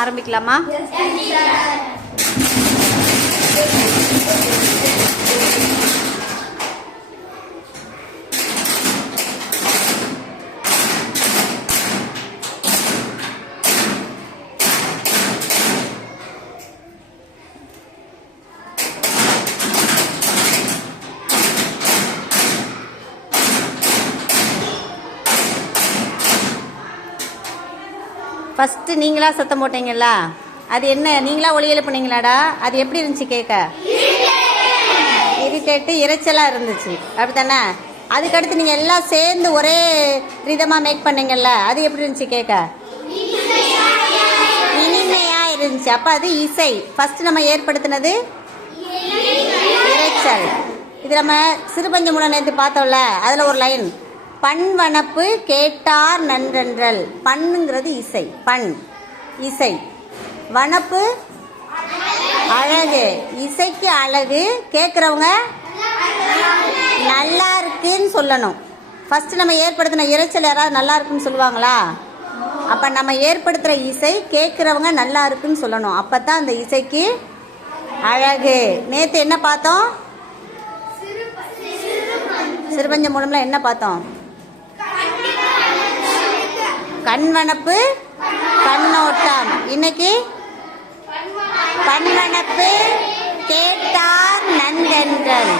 ஆரம்பிக்கலாமா? ஃபஸ்ட்டு நீங்களா சத்தம் போட்டீங்களா? அது என்ன, நீங்களா ஒலி எழுப்புனீங்களாடா? அது எப்படி இருந்துச்சு கேட்க? இரிட்டேட்டு இறைச்சலாக இருந்துச்சு, அப்படி தானே? அதுக்கடுத்து நீங்கள் எல்லாம் சேர்ந்து ஒரே ரிதமாக மேக் பண்ணீங்கல்ல, அது எப்படி இருந்துச்சு கேட்க? இனிமையாக இருந்துச்சு. அப்போ அது இசை. ஃபஸ்ட்டு நம்ம ஏற்படுத்தினது இறைச்சல். இது நம்ம சிறுபஞ்சமூலம் நேற்று பார்த்தோம்ல, அதில் ஒரு லைன், பண்வனப்பு கேட்டார் நன்றென்றல். பண்ணுங்கிறது இசை, பண் இசை, வனப்பு அழகு, இசைக்கு அழகு, கேட்குறவங்க நல்லா இருக்குன்னு சொல்லணும். ஃபஸ்ட்டு நம்ம ஏற்படுத்தின இறைச்சல் யாராவது நல்லா இருக்குன்னு சொல்லுவாங்களா? அப்போ நம்ம ஏற்படுத்துகிற இசை கேட்குறவங்க நல்லா இருக்குன்னு சொல்லணும். அப்போ தான் அந்த இசைக்கு அழகு. நேற்று என்ன பார்த்தோம்? சிறுபஞ்சமூலம்ல என்ன பார்த்தோம்? கண்வனப்பு கண்ணோட்டம். இன்னைக்கு பண்வனப்பு கேட்டார் நன்றென்றல்.